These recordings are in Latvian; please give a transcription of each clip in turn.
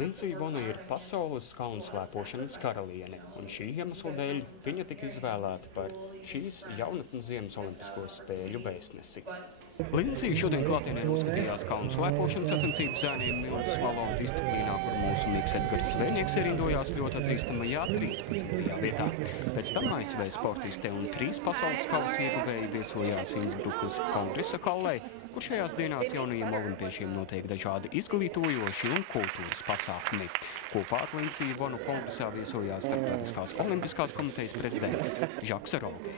Lindsija Ivona ir pasaules kalnu slēpošanas karaliene, un šī iemesla dēļ viņa tika izvēlēta par šīs jaunatnes ziemas olimpisko spēļu vēstnesi. Lindsija šodien klātienē uzskatījās kalnu slēpošanas sacensību zēniem milzu slalomu disciplīnā, kur mūsu Miks Edgars Zvejnieks ierindojās ļoti atzīstamajā 13. vietā. Pēc tam ASV sportiste un 3 pasaules kausa ieguvēji viesojās Insbrukas kongresa hallē, kur šajās dienās jaunajiem olimpiešiem notiek dažādi izglītojoši un kultūras pasākumi. Kopā ar Lindsiju Ivonu kongresā viesojās Starptautiskās olimpiskās komitejas prezidents Žaks Roge.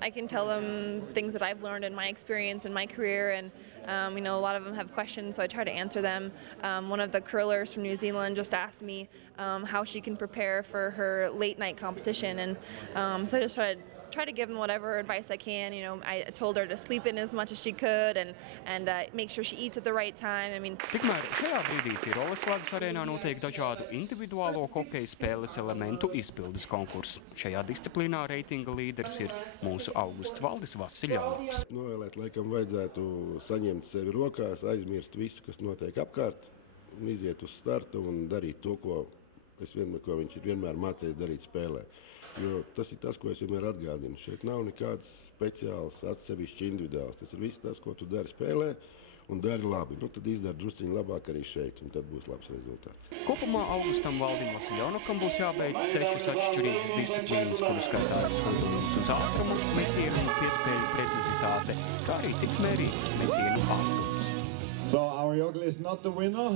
I can tell them things that I've learned in my experience in my career, and a lot of them have questions, so I try to answer them. One of the curlers from New Zealand just asked me how she can prepare for her late night competition, and so I just try to give them whatever advice I can. I told her to sleep in as much as she could and make sure she eats at the right time. Tikmēr šajā brīdī Tiroles ledus arēnā notiek dažādu individuālo hokeja spēles elementu izpildes konkurss. Šajā disciplīnā reitinga līderis ir mūsu Augusts Valdis Vasiļjauns. Novēlēt laikam vajadzētu saņemt sevi rokās, aizmirst visu, kas notiek apkārt, un iziet uz startu un darīt to, ko viņš ir vienmēr mācījis darīt spēlē. Jo tas ir tas, ko es vienmēr atgādinu. Šeit nav nekāds speciāls, atsevišķi individuāls. Tas ir viss tas, ko tu dari spēlē un dari labi. Tad izdari drusciņi labāk arī šeit, un tad būs labs rezultāts. Kopumā Augustam Valdim Vasiļjaunam būs jābeidz 6 atšķirīgas disciplīnas, kuru skaitā ir skatījums uz ātrumu, metienu un piespēļu precizitāte, kā arī tiks mērīts metienu ātrums. So our Jogli is not the winner.